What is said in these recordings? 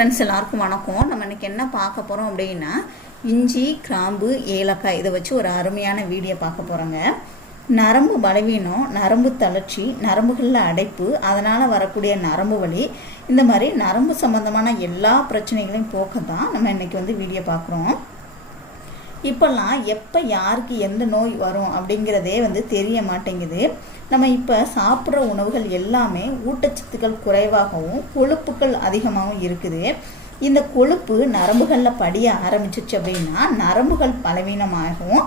Friends எல்லாருக்கும் வணக்கம். நம்ம இன்றைக்கி என்ன பார்க்க போகிறோம் அப்படின்னா இஞ்சி கிராம்பு ஏலக்காய் இதை வச்சு ஒரு அருமையான வீடியோ பார்க்க போகிறோங்க நரம்பு பலவீனம் நரம்பு தளர்ச்சி நரம்புகளில் அடைப்பு அதனால் வரக்கூடிய நரம்பு வலி இந்த மாதிரி நரம்பு சம்மந்தமான எல்லா பிரச்சனைகளையும் போக்க தான் நம்ம இன்றைக்கி வந்து வீடியோ பார்க்குறோம். இப்போல்லாம் எப்போ யாருக்கு எந்த நோய் வரும் அப்படிங்கிறதே வந்து தெரிய மாட்டேங்குது. நம்ம இப்போ சாப்பிட்ற உணவுகள் எல்லாமே ஊட்டச்சத்துக்கள் குறைவாகவும் கொழுப்புகள் அதிகமாகவும் இருக்குது. இந்த கொழுப்பு நரம்புகளில் படிய ஆரம்பிச்சிச்சு அப்படின்னா நரம்புகள் பலவீனமாகவும்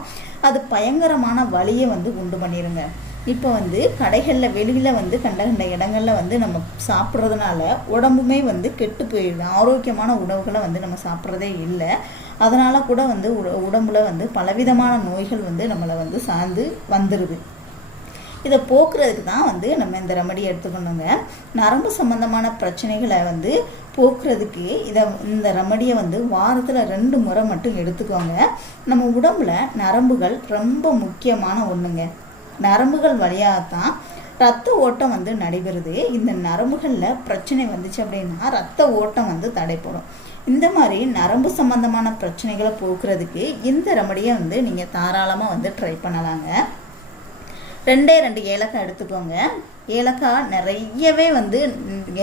அது பயங்கரமான வழியை வந்து உண்டு பண்ணிடுங்க இப்போ வந்து கடைகளில் வெளியில் வந்து கண்ட கண்ட இடங்களில் வந்து நம்ம சாப்பிட்றதுனால உடம்புமே வந்து கெட்டு போயிடுது. ஆரோக்கியமான உணவுகளை வந்து நம்ம சாப்பிட்றதே இல்லை. அதனால் கூட வந்து உடம்புல வந்து பலவிதமான நோய்கள் வந்து நம்மளை வந்து சார்ந்து வந்துடுது இதை போக்குறதுக்கு தான் வந்து நம்ம இந்த ரெமடி எடுத்துக்கணுங்க. நரம்பு சம்பந்தமான பிரச்சனைகளை வந்து போக்குறதுக்கு இதை இந்த ரெமடியை வந்து வாரத்தில் ரெண்டு முறை மட்டும் எடுத்துக்கோங்க. நம்ம உடம்புல நரம்புகள் ரொம்ப முக்கியமான ஒன்றுங்க நரம்புகள் வழியாகத்தான் ரத்த ஓட்டம் வந்து நடைபெறுது. இந்த நரம்புகளில் பிரச்சனை வந்துச்சு அப்படின்னா ரத்த ஓட்டம் வந்து தடைப்படும் இந்த மாதிரி நரம்பு சம்பந்தமான பிரச்சனைகளை போக்குறதுக்கு இந்த ரெமடியை வந்து நீங்கள் தாராளமாக வந்து ட்ரை பண்ணலாங்க. ரெண்டே ரெண்டு ஏலக்காய் எடுத்துக்கோங்க. ஏலக்காய் நிறையவே வந்து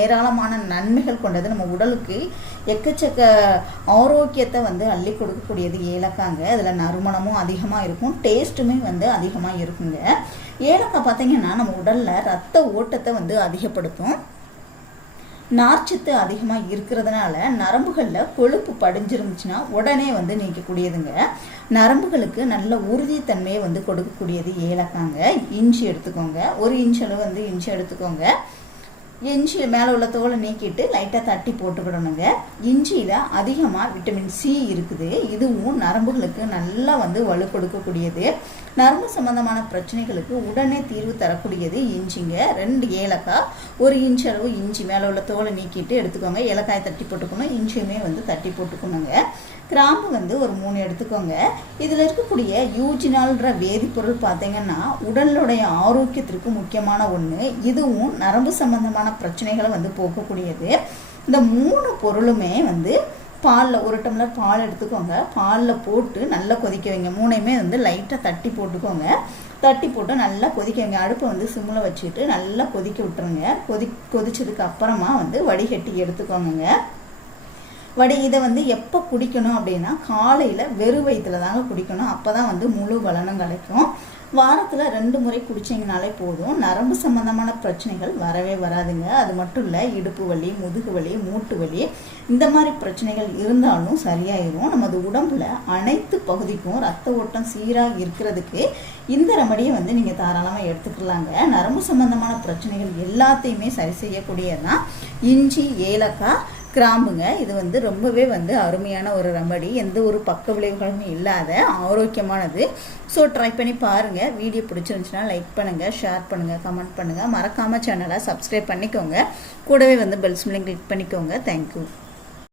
ஏராளமான நன்மைகள் கொண்டது நம்ம உடலுக்கு. எக்கச்சக்க ஆரோக்கியத்தை வந்து அள்ளி கொடுக்கக்கூடியது ஏலக்காங்க. அதில் நறுமணமும் அதிகமாக இருக்கும். டேஸ்ட்டுமே வந்து அதிகமாக இருக்குங்க. ஏலக்காய் பார்த்தீங்கன்னா நம்ம உடலில் ரத்த ஓட்டத்தை வந்து அதிகப்படுத்தும். நார்ச்சத்து அதிகமாக இருக்கிறதுனால நரம்புகளில் கொழுப்பு படிஞ்சிருந்துச்சுன்னா உடனே வந்து நீக்கக்கூடியதுங்க. நரம்புகளுக்கு நல்ல உறுதித்தன்மையை வந்து கொடுக்கக்கூடியது ஏலக்காங்க. இஞ்சி எடுத்துக்கோங்க. ஒரு இன்ச் அளவு வந்து இஞ்சி எடுத்துக்கோங்க. இஞ்சி மேலே உள்ள தோலை நீக்கிட்டு லைட்டாக தட்டி போட்டுக்கிடணுங்க. இஞ்சியில் அதிகமாக விட்டமின் சி இருக்குது. இதுவும் நரம்புகளுக்கு நல்லா வந்து வலு கொடுக்கக்கூடியது. நரம்பு சம்பந்தமான பிரச்சனைகளுக்கு உடனே தீர்வு தரக்கூடியது இஞ்சிங்க. ரெண்டு ஏலக்காய் ஒரு இன்ச் அளவு இஞ்சி மேலே உள்ள தோலை நீக்கிட்டு எடுத்துக்கோங்க. ஏலக்காயை தட்டி போட்டுக்கணும். இஞ்சியுமே வந்து தட்டி போட்டுக்கணுங்க. கிராம்பு வந்து ஒரு மூணு எடுத்துக்கோங்க. இதில் இருக்கக்கூடிய யூஜினால்ன்ற வேதிப்பொருள் பார்த்தீங்கன்னா உடலுடைய ஆரோக்கியத்திற்கு முக்கியமான ஒன்று இதுவும் நரம்பு விதமான பிரச்சனைகளை வந்து போகக்கூடியது. இந்த மூணு பொருளுமே வந்து பாலில் ஒரு டம்ளர் பால் எடுத்துக்கோங்க. பாலில் போட்டு நல்லா கொதிக்க வைங்க. மூணையுமே வந்து லைட்டாக தட்டி போட்டுக்கோங்க. தட்டி போட்டு நல்லா கொதிக்க வைங்க. அடுப்பை வந்து சிம்மில் வச்சுட்டு நல்லா கொதிக்க விட்டுருங்க. கொதி கொதிச்சதுக்கு அப்புறமா வந்து வடிகட்டி எடுத்துக்கோங்க வடி இதை வந்து எப்போ குடிக்கணும் அப்படின்னா காலையில் வெறும் வயிற்றுல தாங்க குடிக்கணும். அப்போ தான் வந்து முழு பலனும் கிடைக்கும் வாரத்தில் ரெண்டு முறை குடிச்சிங்கனாலே போதும். நரம்பு சம்பந்தமான பிரச்சனைகள் வரவே வராதுங்க. அது மட்டும் இல்லை இடுப்பு வலி முதுகு வலி மூட்டு வலி இந்த மாதிரி பிரச்சனைகள் இருந்தாலும் சரியாயிரும். நமது உடம்புல அனைத்து பகுதிக்கும் ரத்த ஓட்டம் சீராக இருக்கிறதுக்கு இந்த ரெமடியை வந்து நீங்கள் தாராளமாக எடுத்துக்கலாங்க. நரம்பு சம்பந்தமான பிரச்சனைகள் எல்லாத்தையுமே சரி செய்யக்கூடியதான் இஞ்சி ஏலக்காய் கிராம்புங்க. இது வந்து ரொம்பவே வந்து அருமையான ஒரு ரெமடி எந்த ஒரு பக்க விளைவுகளும் இல்லாத ஆரோக்கியமானது. ஸோ ட்ரை பண்ணி பாருங்கள் வீடியோ பிடிச்சிருந்துச்சுன்னா லைக் பண்ணுங்கள் ஷேர் பண்ணுங்கள் கமெண்ட் பண்ணுங்கள் மறக்காமல் சேனலை சப்ஸ்கிரைப் பண்ணிக்கோங்க. கூடவே வந்து பெல்ஸ் சிம்லையும் கிளிக் பண்ணிக்கோங்க. Thank you